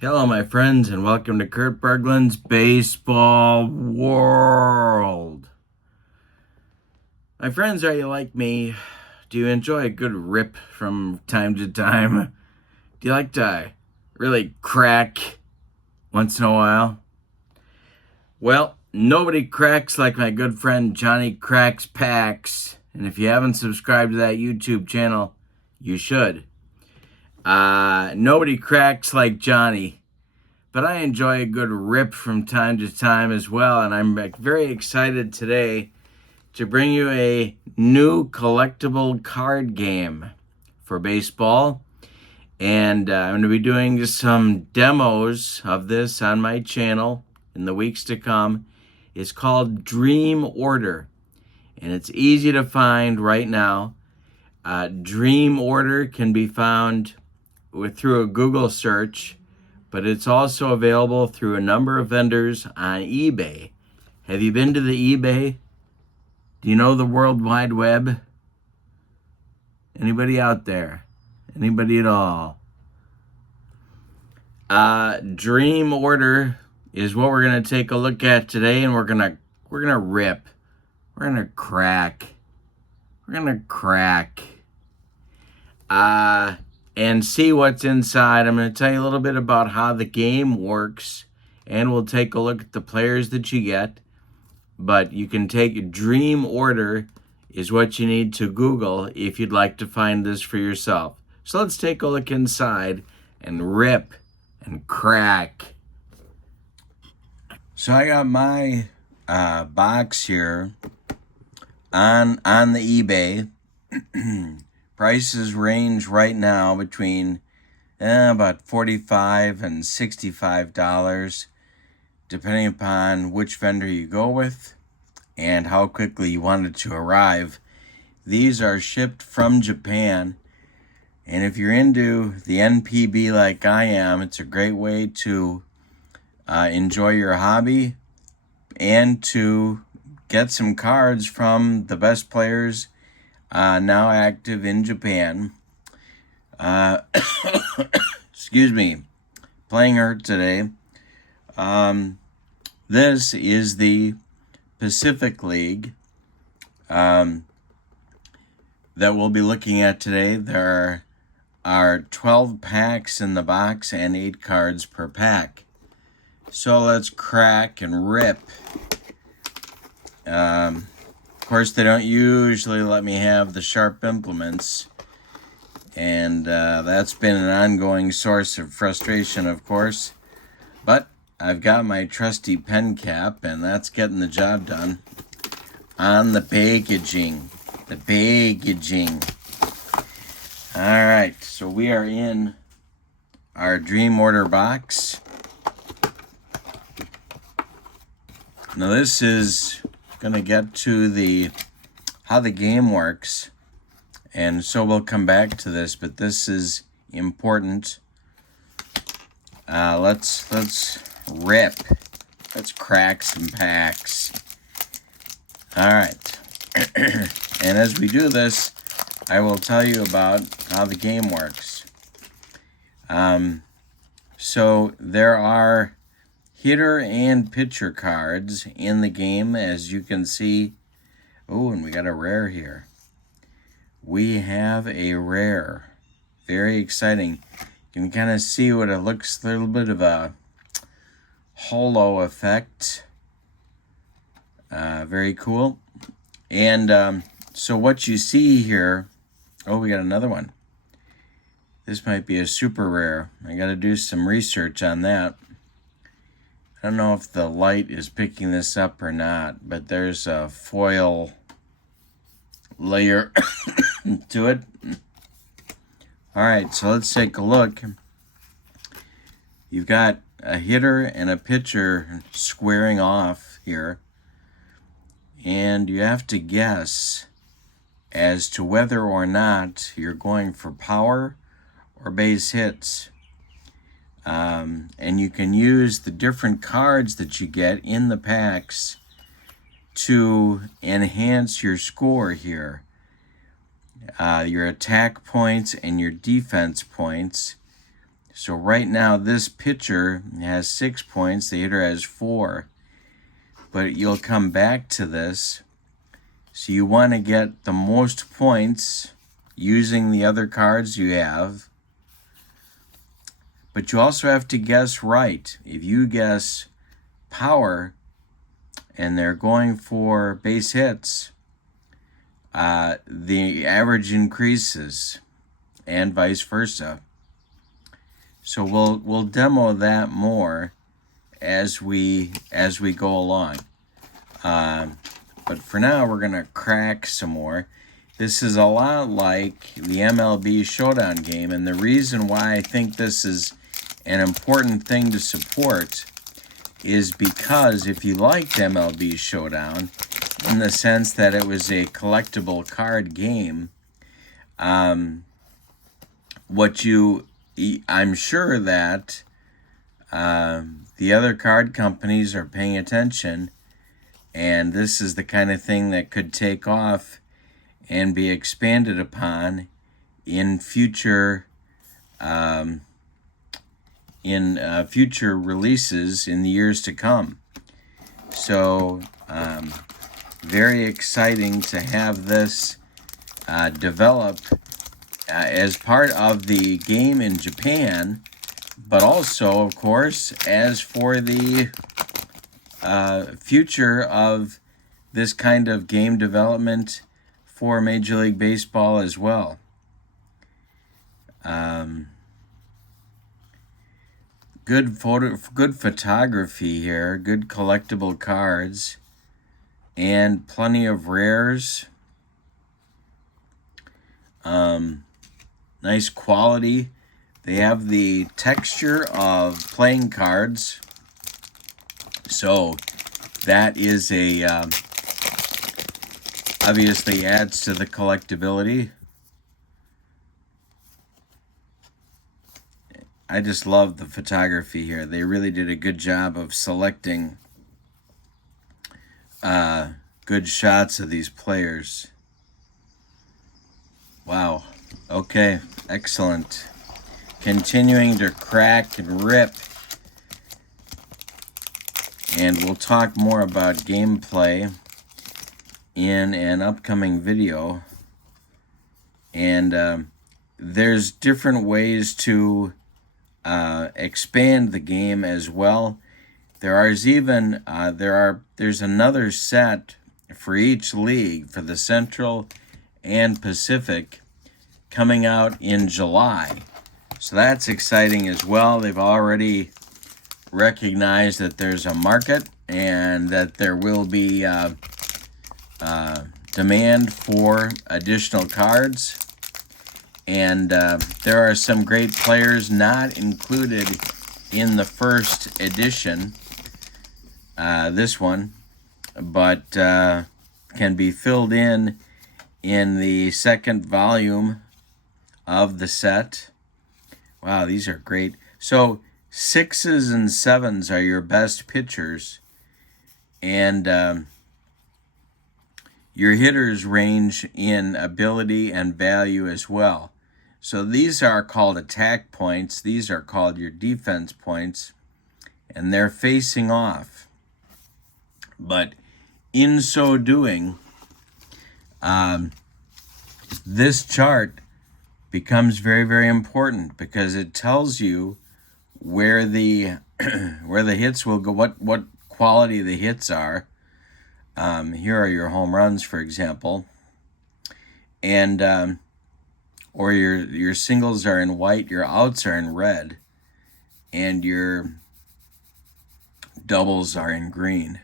Hello, my friends, and welcome to Kurt Berglund's Baseball World. My friends, are you like me? Do you enjoy a good rip from time to time? Do you like to really crack once in a while? Well, nobody cracks like my good friend Johnny Cracks Packs. And if you haven't subscribed to that YouTube channel, you should. Nobody cracks like Johnny. But I enjoy a good rip from time to time as well, and I'm very excited today to bring you a new collectible card game for baseball. And I'm going to be doing some demos of this on my channel in the weeks to come. It's called Dream Order, and it's easy to find right now. Dream Order can be found through a Google search, but it's also available through a number of vendors on eBay. Have you been to the eBay? Do you know the World Wide Web? Anybody out there? Anybody at all? Dream Order is what we're gonna take a look at today, and we're gonna rip. We're gonna crack. We're gonna crack. And see what's inside. I'm going to tell you a little bit about how the game works, and we'll take a look at the players that you get. But you can take Dream Order is what you need to Google if you'd like to find this for yourself. So let's take a look inside and rip and crack. So I got my box here on the eBay. Prices range right now between about $45 and $65, depending upon which vendor you go with and how quickly you want it to arrive. These are shipped from Japan, and if you're into the NPB like I am, it's a great way to enjoy your hobby and to get some cards from the best players now active in Japan. Excuse me, playing hurt today. This is the Pacific League that we'll be looking at today. There are 12 packs in the box and 8 cards per pack. So let's crack and rip. Of course, they don't usually let me have the sharp implements, and that's been an ongoing source of frustration, of course. But I've got my trusty pen cap, and that's getting the job done on the packaging. The packaging. All right, so we are in our Dream Order box. Now this is gonna get to how the game works, and so we'll come back to this, but this is important. Let's rip. Let's crack some packs. All right. And as we do this, I will tell you about how the game works. So there are hitter and pitcher cards in the game, as you can see. Oh, and we got a rare here. We have a rare. Very exciting. You can kind of see what it looks, a little bit of a holo effect. Very cool. And so what you see here, oh, we got another one. This might be a super rare. I got to do some research on that. I don't know if the light is picking this up or not, but there's a foil layer to it. All right, so let's take a look. You've got a hitter and a pitcher squaring off here, and you have to guess as to whether or not you're going for power or base hits. And you can use the different cards that you get in the packs to enhance your score here. Your attack points and your defense points. So right now, this pitcher has 6 points. The hitter has 4. But you'll come back to this. So you want to get the most points using the other cards you have. But you also have to guess right. If you guess power and they're going for base hits, the average increases and vice versa. So we'll demo that more as we go along. But for now, we're gonna crack some more. This is a lot like the MLB Showdown game, and the reason why I think this is an important thing to support is because if you liked MLB Showdown, in the sense that it was a collectible card game, I'm sure that the other card companies are paying attention, and this is the kind of thing that could take off and be expanded upon in future future releases in the years to come. So very exciting to have this develop as part of the game in Japan, but also, of course, as for the future of this kind of game development for Major League Baseball as well. Good photography here, good collectible cards, and plenty of rares. Nice quality. They have the texture of playing cards, so that is obviously adds to the collectability. I just love the photography here. They really did a good job of selecting good shots of these players. Wow. Okay, excellent. Continuing to crack and rip. And we'll talk more about gameplay in an upcoming video. And there's different ways to expand the game as well. There's another set for each league for the Central and Pacific coming out in July. So that's exciting as well. They've already recognized that there's a market and that there will be demand for additional cards. And there are some great players not included in the first edition, this one, but can be filled in the second volume of the set. Wow, these are great. So 6s and 7s are your best pitchers, and your hitters range in ability and value as well. So these are called attack points. These are called your defense points, and they're facing off. But in so doing, this chart becomes very, very important because it tells you where the hits will go, what quality the hits are. Here are your home runs, for example, and or your singles are in white, your outs are in red, and your doubles are in green.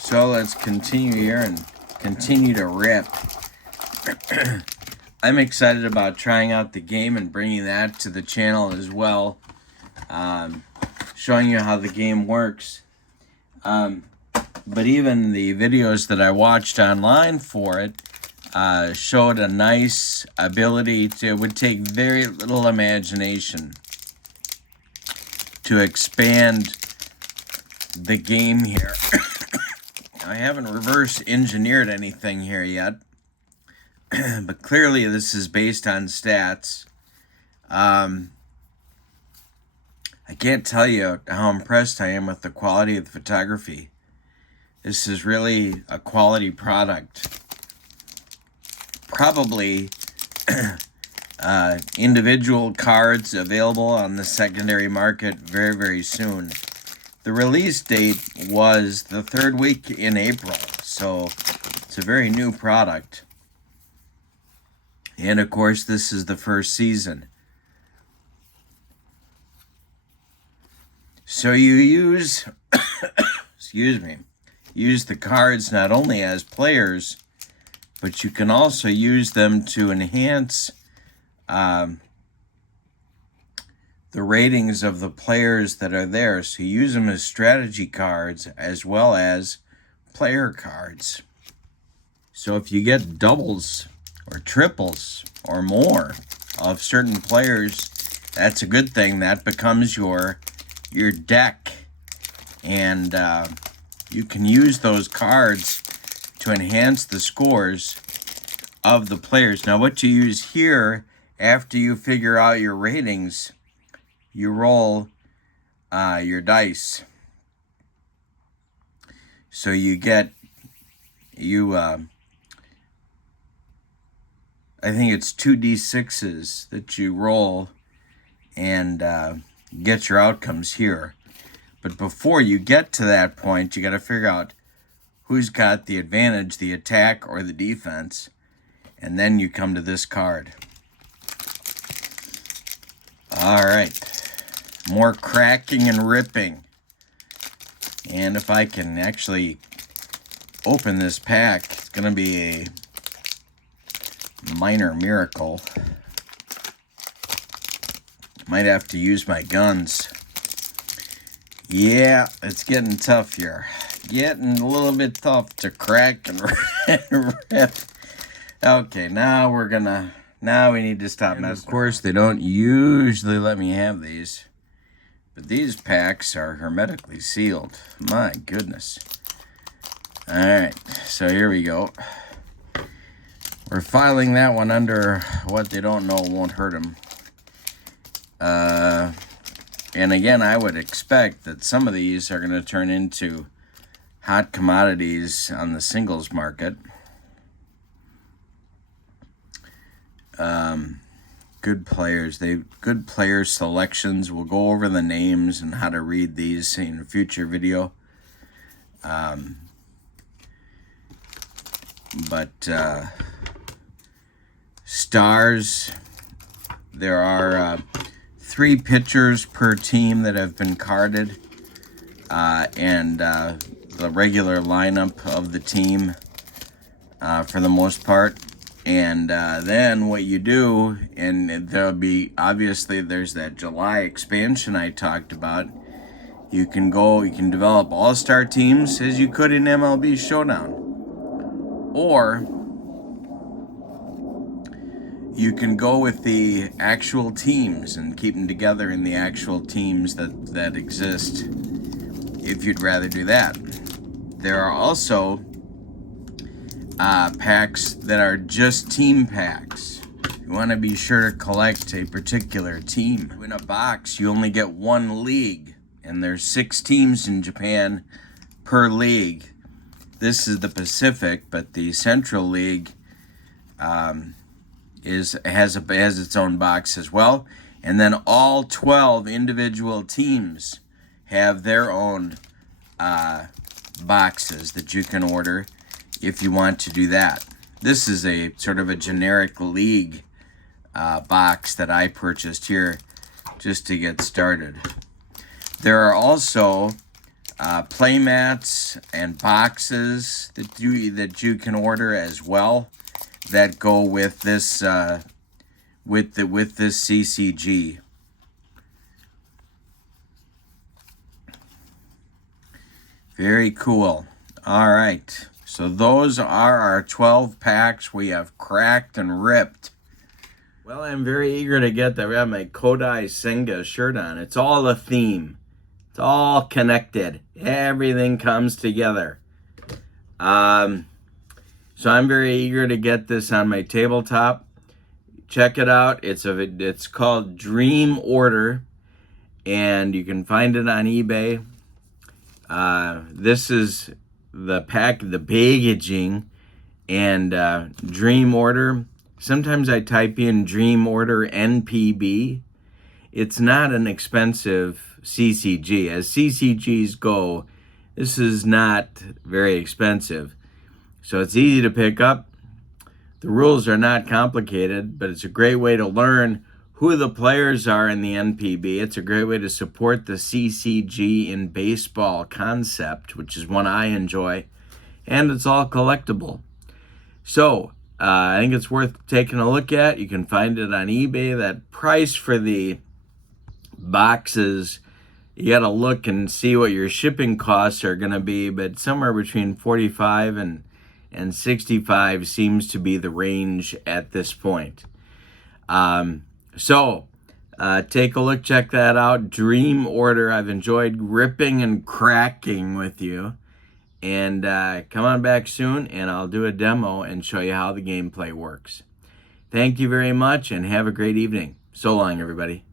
So let's continue here and continue to rip. I'm excited about trying out the game and bringing that to the channel as well, showing you how the game works. But even the videos that I watched online for it showed a nice ability to, it would take very little imagination to expand the game here. I haven't reverse engineered anything here yet, but clearly this is based on stats. I can't tell you how impressed I am with the quality of the photography. This is really a quality product. Probably individual cards available on the secondary market very, very soon. The release date was the third week in April, so it's a very new product. And of course, this is the first season. So you use, use the cards not only as players, but you can also use them to enhance the ratings of the players that are there. So you use them as strategy cards as well as player cards. So if you get doubles or triples or more of certain players, that's a good thing. That becomes your deck, and you can use those cards to enhance the scores of the players. Now what you use here, after you figure out your ratings, you roll your dice. So you get, I think it's 2d6s that you roll and get your outcomes here. But before you get to that point, you got to figure out who's got the advantage, the attack or the defense, and then you come to this card. All right, more cracking and ripping. And if I can actually open this pack, it's going to be a minor miracle. Might have to use my guns. Yeah, it's getting tough here. Getting a little bit tough to crack and rip. Okay, now we need to stop messing. Of course, they don't usually let me have these, but these packs are hermetically sealed. My goodness. All right, so here we go. We're filing that one under what they don't know won't hurt them. And again, I would expect that some of these are going to turn into hot commodities on the singles market. Good players. Good player selections. We'll go over the names and how to read these in a future video. Stars. There are 3 pitchers per team that have been carded, and the regular lineup of the team for the most part. And then what you do, and there'll be, obviously there's that July expansion I talked about. You can develop all-star teams as you could in MLB Showdown. Or you can go with the actual teams and keep them together in the actual teams that exist, if you'd rather do that. There are also packs that are just team packs. You want to be sure to collect a particular team. In a box, you only get 1 league, and there's 6 teams in Japan per league. This is the Pacific, but the Central League has its own box as well. And then all 12 individual teams have their own boxes that you can order if you want to do that. This is a sort of a generic league box that I purchased here just to get started. There are also play mats and boxes that you can order as well that go with this with this CCG. Very cool. All right. So those are our 12 packs we have cracked and ripped. Well, I'm very eager to get that. I have my Kodai Senga shirt on. It's all a theme. It's all connected. Everything comes together. So I'm very eager to get this on my tabletop. Check it out. It's called Dream Order, and you can find it on eBay. This is the packaging, and Dream Order. Sometimes I type in Dream Order NPB. It's not an expensive CCG. As CCGs go, this is not very expensive. So it's easy to pick up. The rules are not complicated, but it's a great way to learn who the players are in the NPB. It's a great way to support the CCG in baseball concept, which is one I enjoy, and it's all collectible. So I think it's worth taking a look at. You can find it on eBay. That price for the boxes, you got to look and see what your shipping costs are going to be, but somewhere between 45 and 65 seems to be the range at this point. So take a look, check that out. Dream Order. I've enjoyed ripping and cracking with you. And come on back soon, and I'll do a demo and show you how the gameplay works. Thank you very much, and have a great evening. So long, everybody.